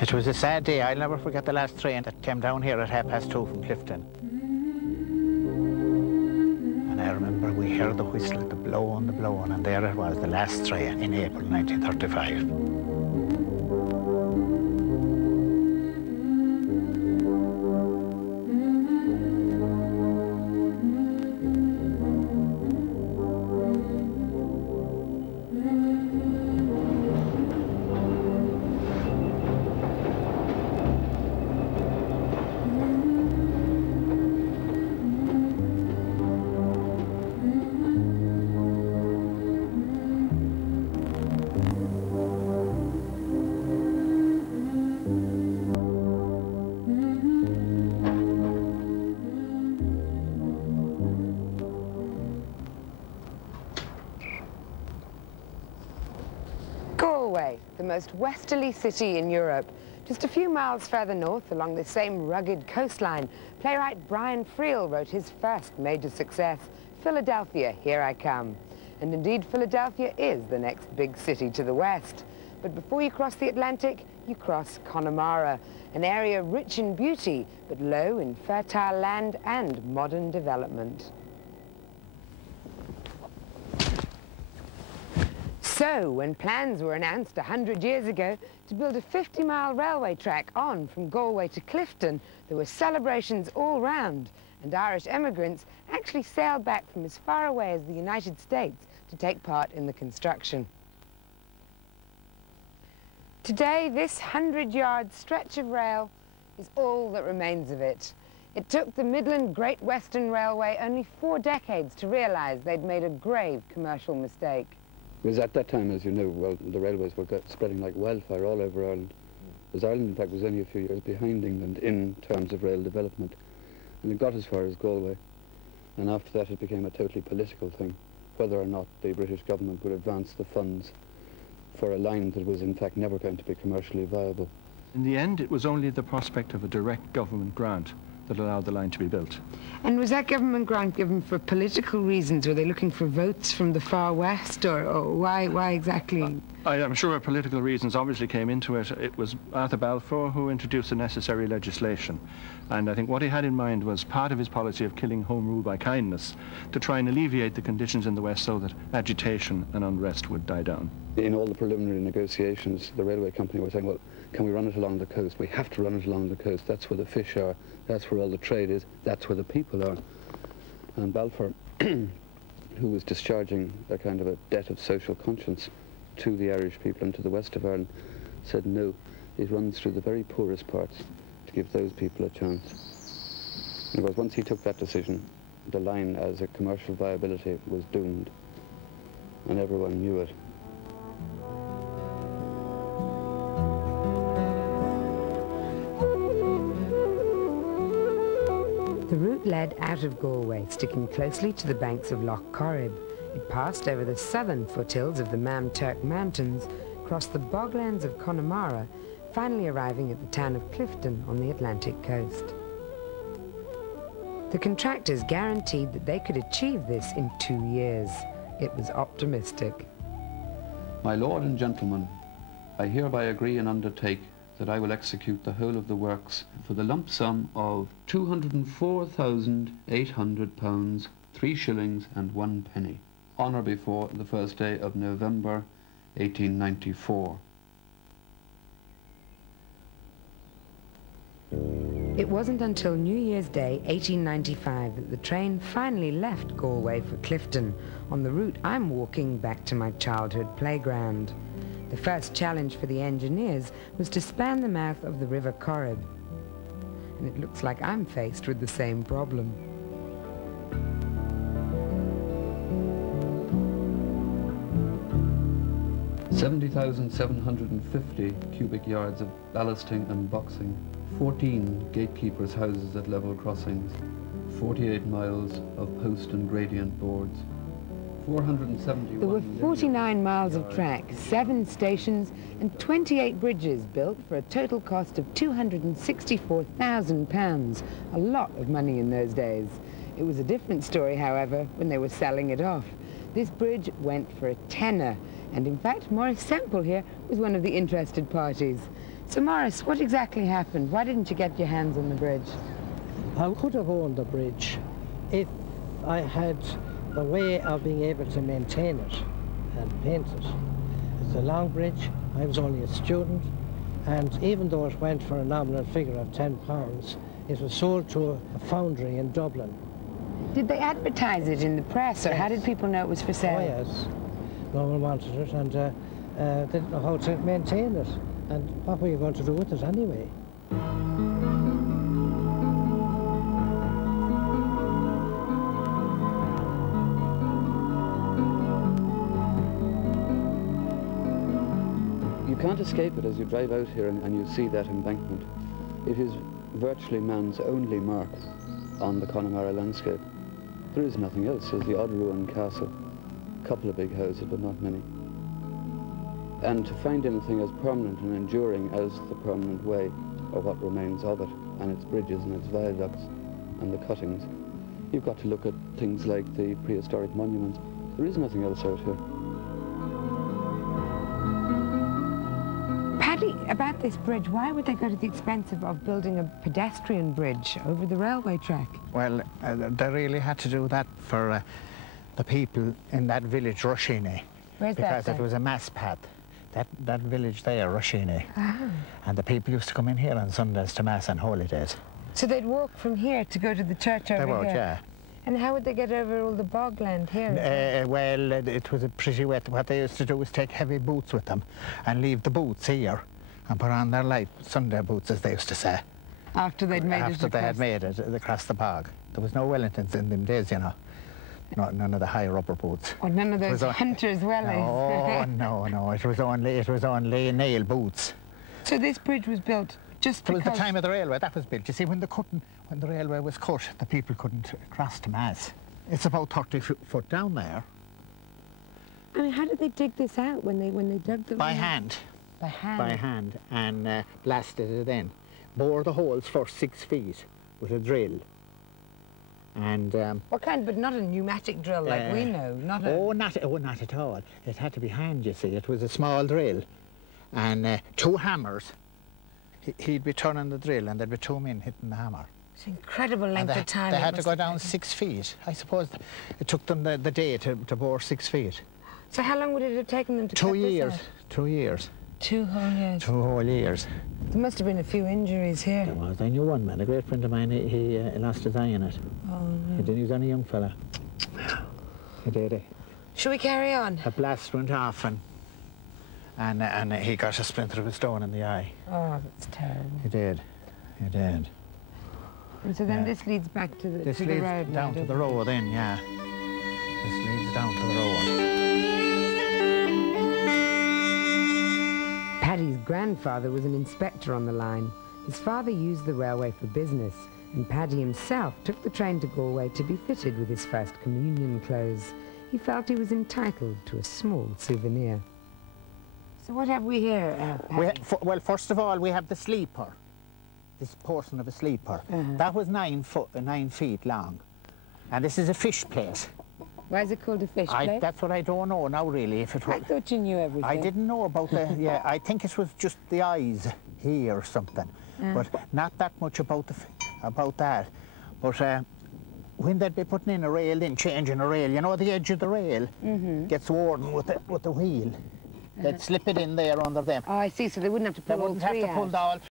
It was a sad day. I'll never forget the last train that came down here at 2:30 from Clifden. And I remember we heard the whistle, the blowing, and there it was, the last train in April 1935. Galway, the most westerly city in Europe. Just a few miles further north, along the same rugged coastline, playwright Brian Friel wrote his first major success, Philadelphia, Here I Come. And indeed, Philadelphia is the next big city to the west. But before you cross the Atlantic, you cross Connemara, an area rich in beauty, but low in fertile land and modern development. So, when plans were announced 100 years ago to build a 50-mile railway track on from Galway to Clifden, there were celebrations all round, and Irish emigrants actually sailed back from as far away as the United States to take part in the construction. Today, this 100-yard stretch of rail is all that remains of it. It took the Midland Great Western Railway only 4 decades to realise they'd made a grave commercial mistake. Because at that time, as you know, well, the railways were spreading like wildfire all over Ireland. Because Ireland, in fact, was only a few years behind England in terms of rail development. And it got as far as Galway. And after that, it became a totally political thing, whether or not the British government would advance the funds for a line that was, in fact, never going to be commercially viable. In the end, it was only the prospect of a direct government grant that allowed the line to be built. And was that government grant given for political reasons? Were they looking for votes from the far west, or why exactly? I am sure political reasons obviously came into it. It was Arthur Balfour who introduced the necessary legislation. And I think what he had in mind was part of his policy of killing home rule by kindness, to try and alleviate the conditions in the west so that agitation and unrest would die down. In all the preliminary negotiations, the railway company were saying, well, can we run it along the coast? We have to run it along the coast. That's where the fish are. That's where all the trade is. That's where the people are. And Balfour, who was discharging a kind of a debt of social conscience to the Irish people and to the west of Ireland, said no, it runs through the very poorest parts to give those people a chance. Because once he took that decision, the line as a commercial viability was doomed, and everyone knew it. The route led out of Galway, sticking closely to the banks of Lough Corrib. It passed over the southern foothills of the Mamturk Mountains, crossed the boglands of Connemara, finally arriving at the town of Clifden on the Atlantic coast. The contractors guaranteed that they could achieve this in 2 years. It was optimistic. My lord and gentlemen, I hereby agree and undertake that I will execute the whole of the works for the lump sum of £204,800, 3 shillings and 1 penny, on or before the 1st day of November, 1894. It wasn't until New Year's Day, 1895, that the train finally left Galway for Clifden, on the route I'm walking back to my childhood playground. The first challenge for the engineers was to span the mouth of the River Corrib. And it looks like I'm faced with the same problem. $70,750 cubic yards of ballasting and boxing, 14 gatekeepers' houses at level crossings, 48 miles of post and gradient boards, 471... There were 49 miles of track, 7 stations and 28 bridges built for a total cost of £264,000, a lot of money in those days. It was a different story, however, when they were selling it off. This bridge went for a tenner, and in fact Maurice Semple here was one of the interested parties. So, Morris, what exactly happened? Why didn't you get your hands on the bridge? I could have owned the bridge if I had the way of being able to maintain it and paint it. It's a long bridge. I was only a student, and even though it went for a nominal figure of £10, it was sold to a foundry in Dublin. Did they advertise it in the press, or how did people know it was for sale? Oh yes, no one wanted it, and didn't know how to maintain it, and what were you going to do with it anyway? You can't escape it as you drive out here and you see that embankment. It is virtually man's only mark on the Connemara landscape. There is nothing else. There's the odd ruined castle, a couple of big houses, but not many. And to find anything as permanent and enduring as the permanent way, or what remains of it, and its bridges and its viaducts and the cuttings, you've got to look at things like the prehistoric monuments. There is nothing else out here. Paddy, about this bridge, why would they go to the expense of building a pedestrian bridge over the railway track? Well, they really had to do that for the people in that village, Rushini. Where's because that? It was a mass path. That village there, Rushini. Ah. And the people used to come in here on Sundays to mass and holidays. So they'd walk from here to go to the church over They would, here? yeah. And how would they get over all the bogland here? Well, it was a pretty wet. What they used to do was take heavy boots with them and leave the boots here and put on their light Sunday boots, as they used to say. After they'd made it After they had made it across the bog. There was no Wellingtons in them days, you know. None of the high rubber boots. Or none of those hunters' wellies? No. It was only nail boots. So this bridge was built just because... It was the time of the railway that was built. You see, when the railway was cut, the people couldn't cross to Mass. It's about 30 foot down there. I mean, how did they dig this out when they dug the... By hand. By hand? By hand, and blasted it in. Bore the holes for 6 feet with a drill. And what kind? But not a pneumatic drill like we know. Not at all. It had to be hand, you see. It was a small drill, and 2 hammers. He'd be turning the drill, and there'd be 2 men hitting the hammer. It's an incredible length of time. They had to go down 6 feet. I suppose it took them the day to bore 6 feet. So how long would it have taken them to cut 2 years. this out? 2 years. 2 whole years. 2 whole years. There must have been a few injuries here. There was. I knew one man, a great friend of mine, he lost his eye in it. Oh, no. He was only a young fella. He did. Shall we carry on? A blast went off and he got a splinter of a stone in the eye. Oh, that's terrible. He did. And so then this leads back to the road. This leads down to the road then, yeah. This leads down to the road. Paddy's grandfather was an inspector on the line. His father used the railway for business, and Paddy himself took the train to Galway to be fitted with his first communion clothes. He felt he was entitled to a small souvenir. So what have we here, Paddy? Well, first of all, we have the sleeper. This portion of a sleeper. That was 9 feet long. And this is a fish plate. Why is it called a fish plate? That's what I don't know now, really. If it was, I thought you knew everything. I didn't know about the... Yeah, I think it was just the eyes here or something. But not that much about that. But when they'd be putting in a rail, then changing a rail, you know, the edge of the rail gets worn with the wheel. They'd slip it in there under them. Oh, I see. So they wouldn't have to pull all 3 out. They wouldn't have to pull all